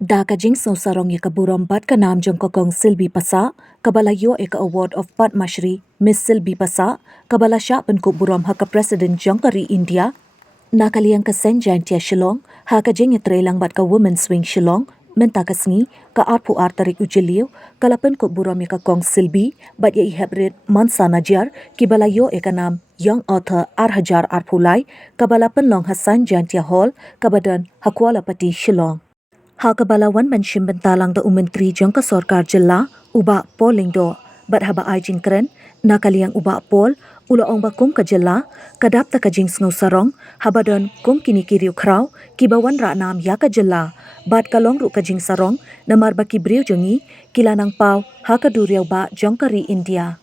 Da kajing so sarong ya kaburam bat ka naam jong kokong Silbi Pasa, kabala yo eka award of Padma Shri Miss Silbi Pasa, kabala sya penkuk buram haka President Jongkari India, nakaliang ka Sen Jaintia Shillong, ha kajing ya trelang bat ka Women Swing Shillong, menta kasngi ka arpu artarik ujiliu, kala penkuk buram ya kokong Silbi, bat ya ihebrit Mansa Najar, kibala yo eka naam Young Author Arhajar Arpulai, kabala penlong Hassan Jaintia Hall, kabadan Hakuala Pati Shillong. Ha kabalawan menshim bentalang da umentri jangka sorkar jela uba polling do bat haba ajin keren nakaliang uba pol ula ong bakum ka jela kadap ta kajing sngo sarong habadon kum kini kiriu kraw kibawan ra nam ya ka jela bat kalong ru kajing sarong namar baki briu jongi kilanang pau ha ka duriau ba jangkari India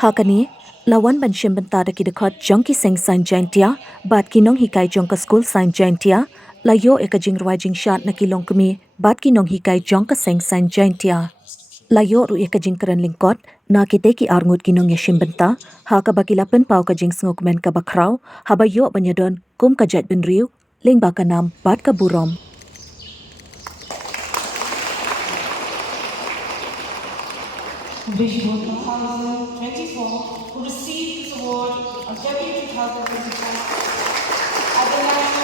ha kani lawan menshim bentada ki dekat jangki seng san jaintia bat kinong hikai jangka school san jaintia layo eka jing ruai jing shat na kilong kemi bat kinong hikai jong ka seng san jaintia layo ru eka jing keren lingkot na kite ki arngut kinong yashim benta ha ka bakilapen pau ka jing sngok men ka bakrau ha bayo banyadon kum ka jat ben riu ling ba kanam bat ka burom Vision 2024 who received this award on February 2024 Adelaide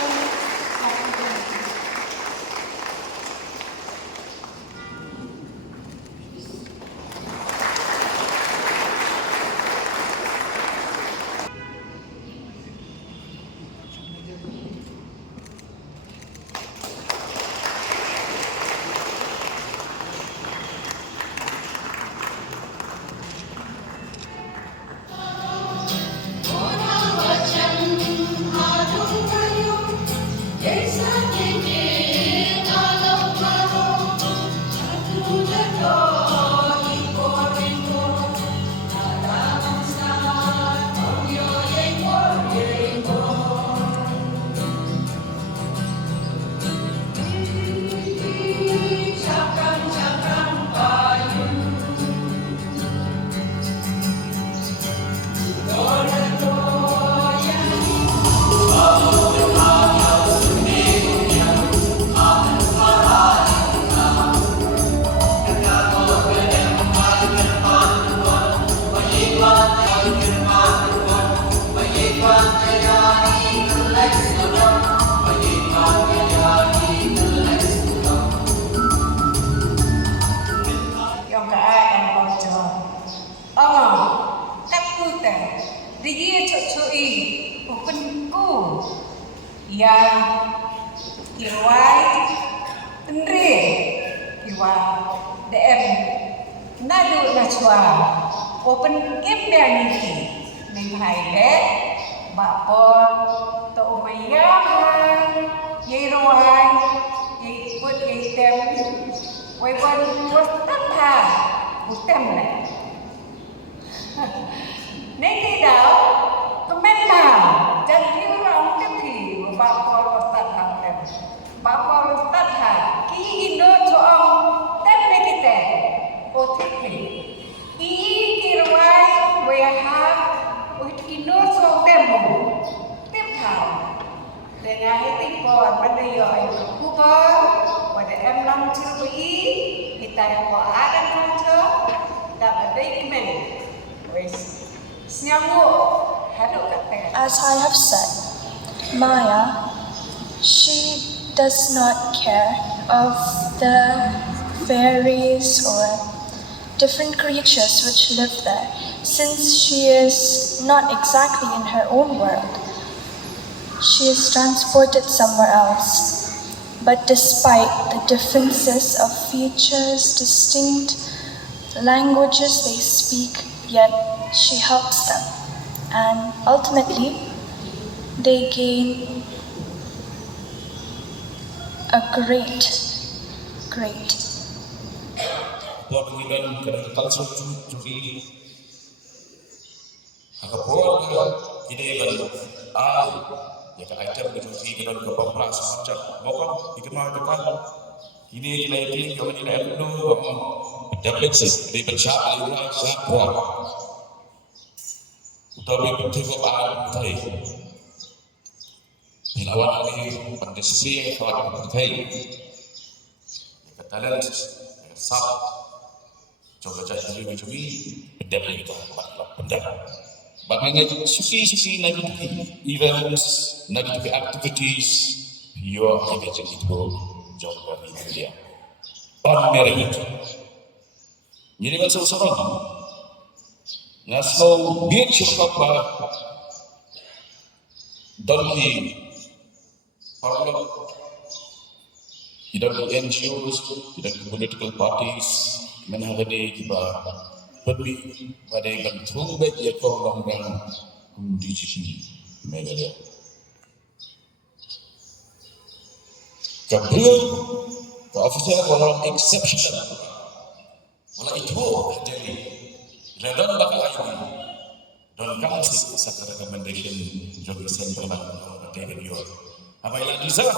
Yang keai yang bocor. Tak putih. Dia cocoi open ku. Yang kirwai tendre kirwa DM nadu nachwa open game yang ini menghai le bapor to umayahan yai rohai yai put yai tem wai ban wastan ha ustem le nên đi đảo có mấy nào chân thiếu rong cái thì bà con tận hàng đẹp bà con tận hàng kỹ indo cho ông tết này cái tệ ô thích thì kỹ kỹ ruai về ha ô indo cho tem mù tiếp thảo để ngài hết tinh còn bên đây rồi cô con và để em năm chưa có ý thì tại của á đang năm chưa đặt ở đây mình As I have said, Maya, she does not care of the fairies or different creatures which live there, since she is not exactly in her own world. She is transported somewhere else. But despite the differences of features, distinct languages they speak, yet she helps them, and ultimately they gain a great buat pengibaran kepada kalsul curi agak buat ini baru ya kan item itu sih kita ke bawah semacam bawah dikenal dekat ini kita ini kami ini elu dapat sih di pencak aliran siapa tapi penting apa tadi Hilawan ini pendisplay kawan berkai, talent, sab, coba cari cumi, pendam itu, pendam. Bagaimana suki lagi tu events, lagi tu activities, your engaging itu jauh dari dia. On merit. Jadi macam seorang, nasional beach apa, donki, parliament, tidak di NGOs, tidak di political parties, mana ada kita pergi pada gantung baik ya kau orang kondisi mereka. Kabel, officer orang exceptional, malah itu jadi. Redon bakal ini, don kamu sih satu recommendation jogi center orang David York. Apa yang deserve?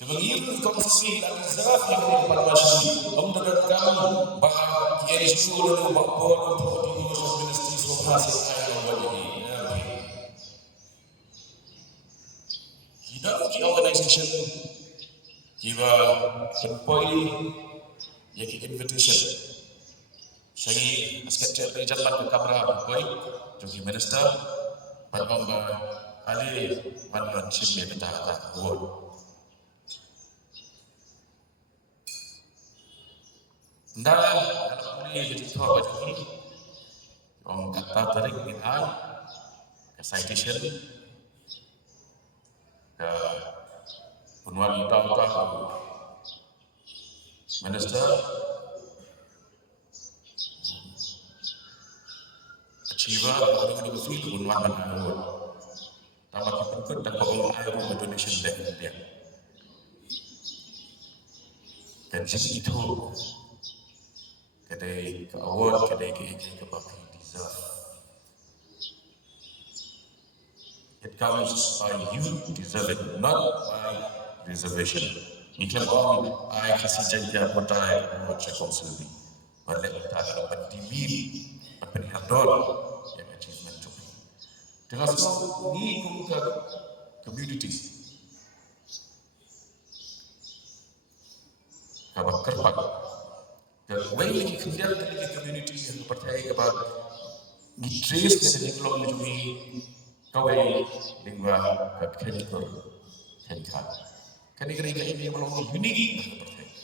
Dengan konfesi dan deserve yang pada masih untuk kamu bah kiai sekolah dan bakal untuk diurus ministry sosial ayam ini. Kita di organisation kita employ yang invitation. Saya sekretariat regional ke Kamera baik, jadi minister, pada kali panduan sim yang kita buat. Dah kalau ini jadi tahu macam ni, orang kata tarik kita ke citation, ke penuan utama minister. Jiwa orang itu feel unwan awal. Tambah kita dapat orang air donation dari dia. Dan itu kedai ke award, kedai ke bagi deserve. It comes by you deserve it, not by reservation. Iklan orang I kasih janji apa tak award cakap sendiri. Balik tak dapat dimil, dapat dihadol. Yang achievement tu. Dengan semua ni ke community. Kalau kerpat, dan way lagi kemudian dari community yang percaya kepada trace dari kalau menjadi kawai lingua kekhidmatan kekhidmatan. Kan ini unik percaya.